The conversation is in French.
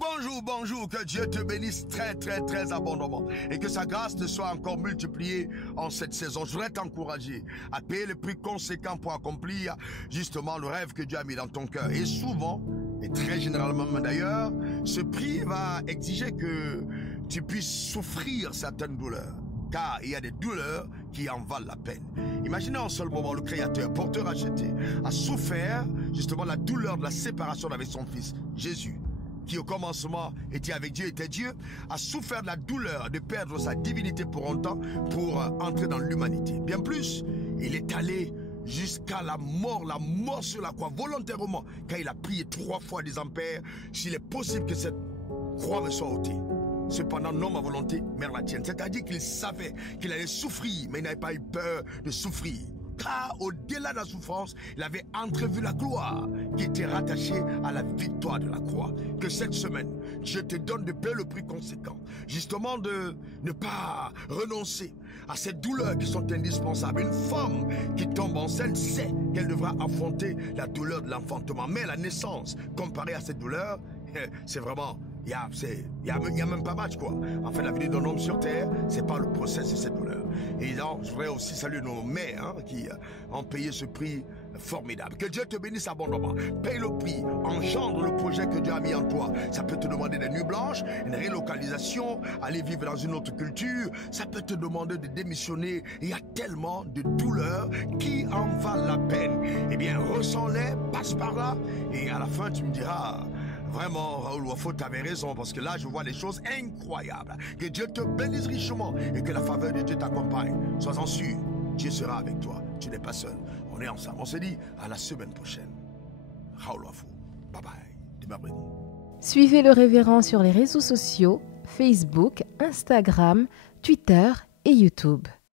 Bonjour, bonjour, que Dieu te bénisse très abondamment et que sa grâce te soit encore multipliée en cette saison. Je voudrais t'encourager à payer le prix conséquent pour accomplir justement le rêve que Dieu a mis dans ton cœur. Et souvent, et très généralement d'ailleurs, ce prix va exiger que tu puisses souffrir certaines douleurs. Car il y a des douleurs qui en valent la peine. Imaginez en seul moment le Créateur, pour te racheter, a souffert justement la douleur de la séparation avec son Fils, Jésus, qui au commencement était avec Dieu, était Dieu, a souffert de la douleur de perdre sa divinité pour un temps, pour entrer dans l'humanité. Bien plus, il est allé jusqu'à la mort sur la croix, volontairement, car il a prié 3 fois disant, Père, s'il est possible que cette croix me soit ôtée. Cependant, non ma volonté, mais la tienne. C'est-à-dire qu'il savait qu'il allait souffrir, mais il n'avait pas eu peur de souffrir. Car au-delà de la souffrance, il avait entrevu la gloire qui était rattachée à la victoire de la croix. Que cette semaine, je te donne de payer le prix conséquent. Justement de ne pas renoncer à ces douleurs qui sont indispensables. Une femme qui tombe enceinte sait qu'elle devra affronter la douleur de l'enfantement. Mais la naissance, comparée à cette douleur, c'est vraiment... Il y a même pas match quoi. En fait, la vie d'un homme sur terre, c'est pas le procès, c'est cette douleur. Et donc, je voudrais aussi saluer nos mères qui ont payé ce prix formidable. Que Dieu te bénisse abondamment. Paye le prix, engendre le projet que Dieu a mis en toi. Ça peut te demander des nuits blanches, une relocalisation, aller vivre dans une autre culture. Ça peut te demander de démissionner. Il y a tellement de douleurs qui en valent la peine. Eh bien, ressens-les, passe par là, et à la fin, tu me diras... Vraiment, Raoul Wafo, tu avais raison, parce que là, je vois des choses incroyables. Que Dieu te bénisse richement et que la faveur de Dieu t'accompagne. Sois-en sûr, Dieu sera avec toi. Tu n'es pas seul. On est ensemble. On se dit à la semaine prochaine. Raoul Wafo, bye bye. Demeure béni. Suivez le révérend sur les réseaux sociaux, Facebook, Instagram, Twitter et YouTube.